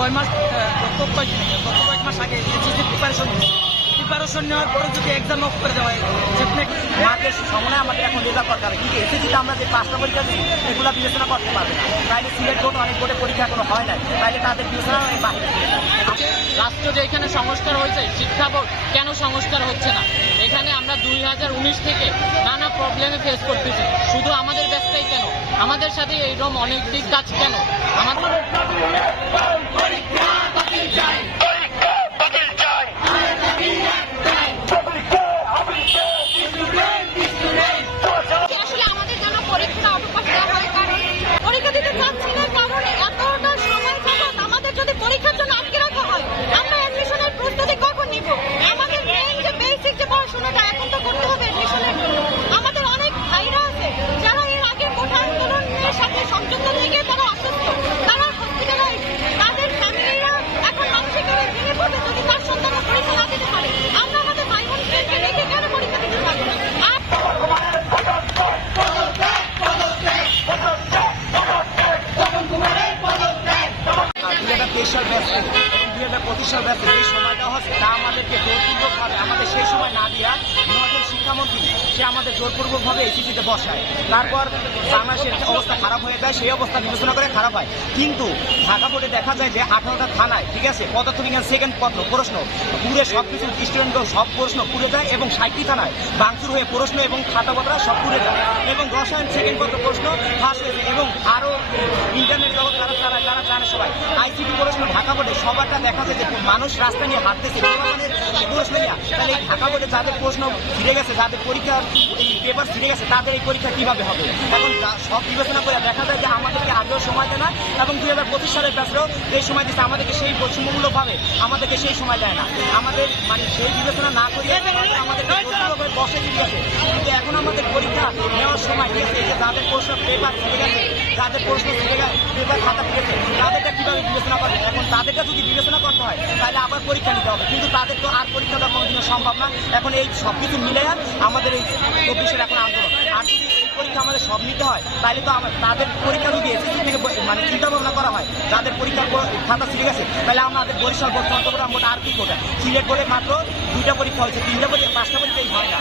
ছয় মাস গত কয়েক মাস আগে এসএসসি প্রিপারেশন প্রিপারেশন নেওয়ার পরে যদি এক্সাম অফ করে দেওয়া হয় সেখানে মাঠের সময় আমাদের এখন রেজাল্ট হবে কিন্তু এসএসসিতে আমরা যে পাঁচটা পরীক্ষা দিই এগুলো বিবেচনা করতে পারবে না। তাইলে সিলেট বোর্ড অনেক বোর্ডে পরীক্ষা এখনও হয় নাই। তাইলে তাদের বিবেচনা বাহিরে রাষ্ট্র যে এখানে সংস্কার হয়েছে, শিক্ষা বোর্ড কেন সংস্কার হচ্ছে না? এখানে আমরা দুই হাজার উনিশ থেকে নানা প্রবলেমে ফেস করতেছি। শুধু আমাদের ব্যবসায়ী কেন? আমাদের সাথে এইরকম অনেক দিক কাজ কেন? আমাদের তেইশ সাল দুই হাজার পঁচিশ সাল যে সময়টা হচ্ছে, তা আমাদেরকে জোরপূর্বকভাবে আমাদের সেই সময় না দিয়া নতুন শিক্ষামন্ত্রী, সে আমাদের জোরপূর্বকভাবে এসিসিতে বসায়। তারপর বাংলাদেশের অবস্থা খারাপ হয়ে যায়, সেই অবস্থা বিবেচনা করে খারাপ হয়। কিন্তু ঢাকা বোর্ডে দেখা যায় যে আঠারোটা থানায়, ঠিক আছে পদার্থ বিজ্ঞান সেকেন্ড পত্র প্রশ্ন, পুরে সব কিছু স্টুডেন্ট সব প্রশ্ন পুড়ে যায় এবং ষাটটি থানায় ভাঙচুর হয়ে প্রশ্ন এবং খাতাপত্র সব পুড়ে যায়। এবং রসায়ন সেকেন্ড পত্র প্রশ্ন হয়েছে এবং আরও ইন্টারনেট জগৎ যারা তারা তারা জানে সবাই? আইসিটি প্রশ্ন ঢাকা বোর্ডে সবারটা দেখা যায় যে মানুষ রাস্তা নিয়ে হাঁটতেছে। প্রশ্ন নিয়ে তাহলে ঢাকা বোর্ডে যাদের প্রশ্ন ফিরে গেছে, যাদের পরীক্ষার এই পেপার ফিরে গেছে, তাদের এই পরীক্ষা কীভাবে হবে? এখন সব বিবেচনা করে দেখা যায় যে আমাদেরকে আগেও সময় দেয় না এবং দুই হাজার পঁচিশ সালের ব্যাচেও যে সময় দিচ্ছে আমাদেরকে সেই বৈষম্যমূলকভাবে আমাদেরকে সেই সময় দেয় না। আমাদের মানে সেই বিবেচনা না করিয়ে আমাদেরকে বৈষম্যভাবে বসে দিয়ে গেছে কিন্তু এখন আমাদের পরীক্ষা নেওয়ার সময় ঠিক আছে, এই যে যাদের প্রশ্ন পেপার ফিরে গেছে, যাদের প্রশ্ন ফিরে গেছে পেপার খাতা ফিরেছে তাদেরকে কীভাবে বিবেচনা করবে? এখন তাদেরকে যদি বিবেচনা করতে হয়, তাহলে আবার পরীক্ষা নিতে হবে। কিন্তু তাদের তো আর পরীক্ষা দেওয়া কোনোদিনও সম্ভব না। এখন এই সব কিছু মিলে আমাদের এই চব্বিশের এখন আন্দোলন। আর যদি এই পরীক্ষা আমাদের সব নিতে হয়, তাহলে তো আমার তাদের পরীক্ষা যদি এসএসসি থেকে মানে চিন্তা ভাবনা করা হয়, যাদের পরীক্ষার খাতা ছিঁড়ে গেছে, তাহলে আমাদের বরিশাল বোর্ড চট্টগ্রাম বোর্ড আর কি করবে? সিলেট বোর্ডে মাত্র দুইটা পরীক্ষা হয়েছে, তিনটা পরীক্ষা, পাঁচটা পরীক্ষাই হয় না।